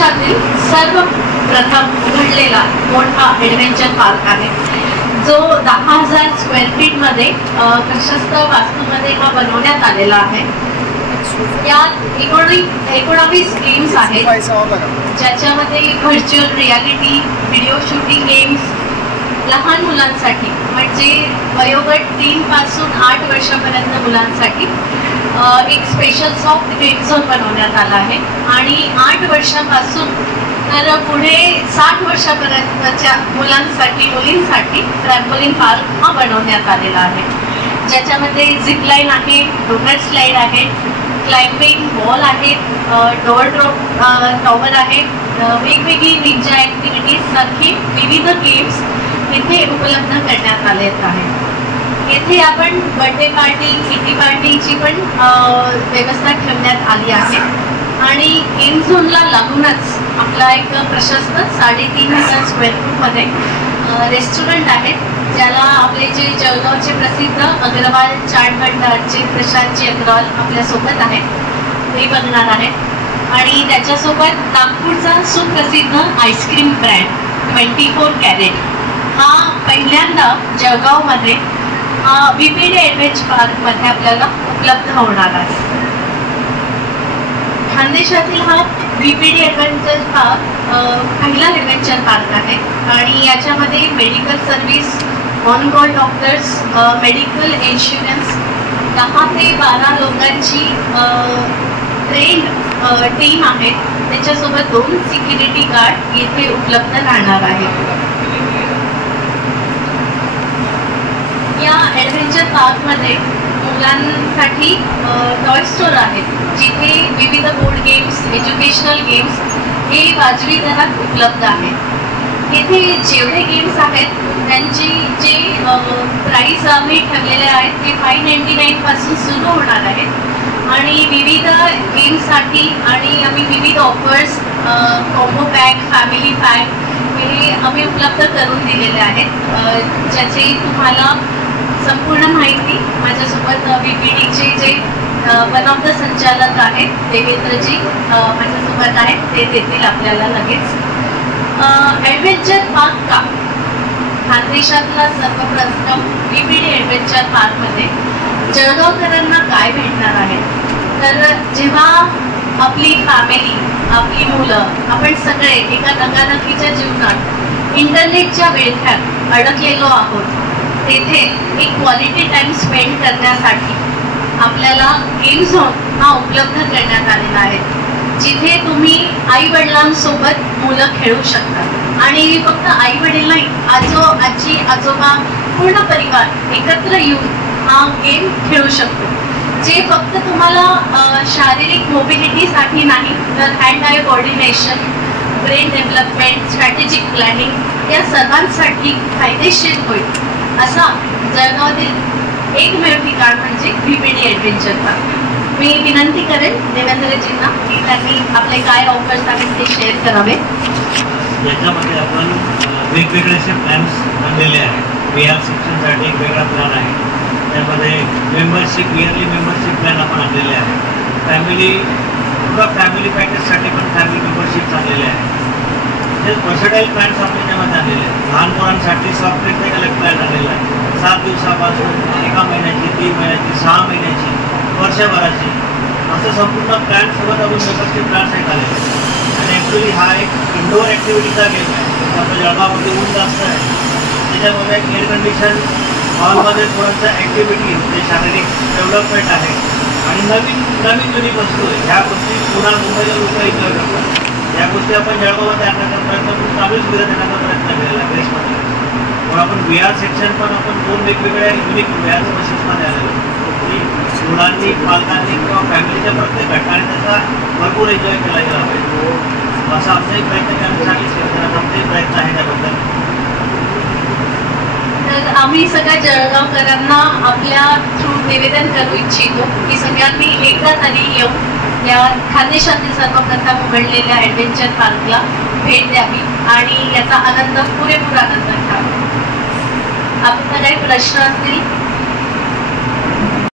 खानदेशातील सर्वप्रथम उघडलेला मोठा ॲडव्हेंचर पार्क आहे, जो 10,000 स्क्वेअर फीटमध्ये प्रशस्त वास्तूमध्ये हा बनवण्यात आलेला आहे. यात 19 गेम्स आहेत, ज्याच्यामध्ये virtual reality, video shooting games, लहान मुलांसाठी म्हणजे वयोगट 3 पासून 8 वर्षापर्यंत मुलांसाठी एक स्पेशल सॉफ्ट गेम झोन बनवण्यात आला आहे. आणि 8 वर्षापासून तर पुढे 60 वर्षापर्यंतच्या मुलींसाठी ट्रॅम्पोलिन पार्क हा बनवण्यात आलेला आहे, ज्याच्यामध्ये झिपलाईन आहे, डोनट स्लाईड आहे, क्लाइम्बिंग वॉल आहे, डोअर ड्रॉप टॉवर आहे, वेगवेगळी निंजा ॲक्टिव्हिटीज सारखी विविध गेम्स इथे उपलब्ध करण्यात आले आहेत. येथे आपण बर्थडे पार्टी, किटी पार्टीची पण व्यवस्था ठेवण्यात आली आहे. आणि गेम झोनला लागूनच आपला एक प्रशस्त 3,500 स्क्वेअर फूटमध्ये रेस्टॉरंट आहे, ज्याला आपले जे जळगावचे प्रसिद्ध अग्रवाल चाट भंडारचे प्रशांतजी अग्रवाल आपल्यासोबत आहेत, ते बघणार आहेत. आणि त्याच्यासोबत नागपूरचा सुप्रसिद्ध आईस्क्रीम ब्रँड 24 कॅरेट हा पहिल्यांदा जळगावमध्ये VPD ॲडव्हेंचर पार्कमध्ये आपल्याला उपलब्ध होणार आहे. खानदेशातील हा VPD ॲडव्हेंचर पार्क पहिला ॲडव्हेंचर पार्क आहे आणि याच्यामध्ये medical service, on call doctors, medical insurance, 10 ते 12 लोकांची ट्रेंड टीम आहे. त्याच्यासोबत 2 सिक्युरिटी गार्ड येथे उपलब्ध राहणार आहेत. या ॲडव्हेंचर पार्कमध्ये मुलांसाठी टॉय स्टोर आहे, जिथे विविध बोर्ड गेम्स, एज्युकेशनल गेम्स हे वाजवी दरात उपलब्ध आहेत. येथे जेवढे गेम्स आहेत त्यांची जे प्राईस आम्ही ठेवलेले आहेत ते 599 पासून सुरू होणार आहेत. आणि विविध गेम्ससाठी आणि आम्ही विविध offers, combo pack, family pack हे आम्ही उपलब्ध करून दिलेले आहेत, ज्याची तुम्हाला संपूर्ण माहिती माझ्यासोबत VPDचे जे वन ऑफ द संचालक आहेत देवेंद्रजी माझ्यासोबत आहेत, ते देतील आपल्याला लगेच. ॲडव्हेंचर पार्क का? खानदेशातला सर्वप्रथम VPD ॲडव्हेंचर पार्कमध्ये जळगावकरांना काय भेटणार आहे, तर जेव्हा आपली फॅमिली, आपली मुलं, आपण सगळे एका धकाधकीच्या जीवनात इंटरनेटच्या वेळख्यात अडकलेलो आहोत, तेथे एक क्वालिटी टाईम स्पेंड करण्यासाठी आपल्याला गेम झोन हा उपलब्ध करण्यात आलेला आहे, जिथे तुम्ही आई-वडिलांसोबत मुलं खेळू शकता. आणि फक्त आई-वडील नाही, आजी, आजोबा, पूर्ण परिवार एकत्र येऊन हा गेम खेळू शकतो, जे फक्त तुम्हाला शारीरिक मोबिलिटीसाठी नाही, तर hand I coordination, brain development, strategic planning या सर्वांसाठी फायदेशीर होईल. असा जळगावातील एकमेव ठिकाण म्हणजे VPD ॲडव्हेंचर पार्क. मी विनंती करेन देवेंद्रजींना की त्यांनी आपले काय ऑफर्स आहेत ते शेअर करावे. याच्यामध्ये आपण वेगवेगळे असे प्लॅन्स आणलेले आहेत. VR सेक्शनसाठी एक वेगळा प्लॅन आहे, त्यामध्ये मेंबरशिप, इयरली मेंबरशिप प्लॅन आपण आणलेले आहे. फॅमिली पॅकेजसाठी पण फॅमिली मेंबरशिप आणलेले आहे. हे वर्सटाईल प्लॅन्स आपण त्यामध्ये आणलेले आहेत. लहान मुलांसाठी सॉफ्टवेअरचा एक अलग प्लॅन आणलेला आहे, 7 दिवसापासून 1 महिन्याची, 3 महिन्याची, 6 महिन्याची, वर्षभराची, असं संपूर्ण प्लॅनसोबत आपण मेंबरशिप प्लॅन्स एक आलेले आहेत. आणि ॲक्च्युली हा एक इंडोअर ॲक्टिव्हिटीचा गेम आहे. आपल्या जळगावमध्ये ऊन जास्त आहे, त्याच्यामध्ये एक एअर कंडिशन हॉलमध्ये थोडंसं ॲक्टिव्हिटी म्हणजे शारीरिक डेव्हलपमेंट आहे. आणि नवीन जुनी वस्तू आहे, ह्या गोष्टी पुन्हा मुंबईला लोक एन्जॉय करतात. या गोष्टी आपण जळगावामध्ये आणण्याचा प्रयत्न करून चांगली सुविधा देण्याचा प्रयत्न केलेला आहे बेसमध्ये. म्हणून आपण VR सेक्शन पण आपण 2 वेगवेगळ्या युनिक VR मशीन्समध्ये आलेलो की मुलांनी, पालकांनी किंवा फॅमिलीच्या प्रत्येक घटकाने त्याचा भरपूर एन्जॉय केला गेला पाहिजे, असा आमचाही प्रयत्न करण्यासाठी शेअर करण्याचा आमचाही प्रयत्न आहे. त्याबद्दल तर आम्ही सगळ्या जळगावकरांना आपल्या थ्रू निवेदन करू इच्छितो की सगळ्यांनी एकदा तरी येऊन या खानदेशातील सर्वप्रथम उघडलेल्या ॲडव्हेंचर पार्कला भेट द्यावी आणि याचा आनंद, पुरेपूर आनंद घ्यावा. आपल्याला काही प्रश्न असतील